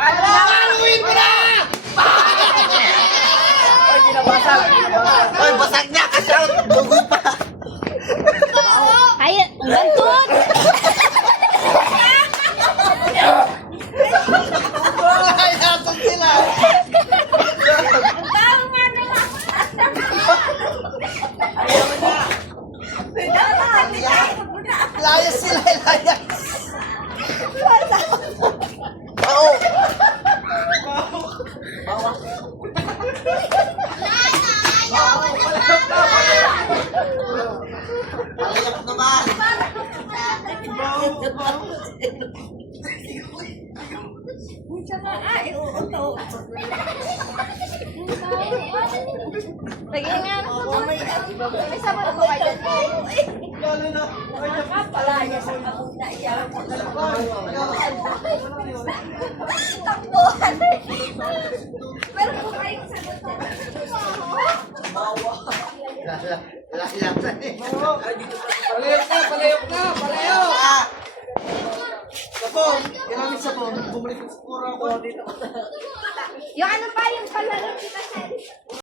Paluin mo na! Oy, kinabasag. Oy, basag na kasi ang dugo pa. Ay, ang bantun! Ay, nasaan sila? Layas sila, layas. Oo. Alayak naman. Lagi nga ako. May sama na ba kayo dyan? Palaya sa kabuna siya. Takbuhan. Pero kung kayong sagot na. Layas na eh. Palayok na. Ah. Sabon. Kailangan sabon. Bumalik sa pura ko dito. Yung ano pa yung palaro kita sa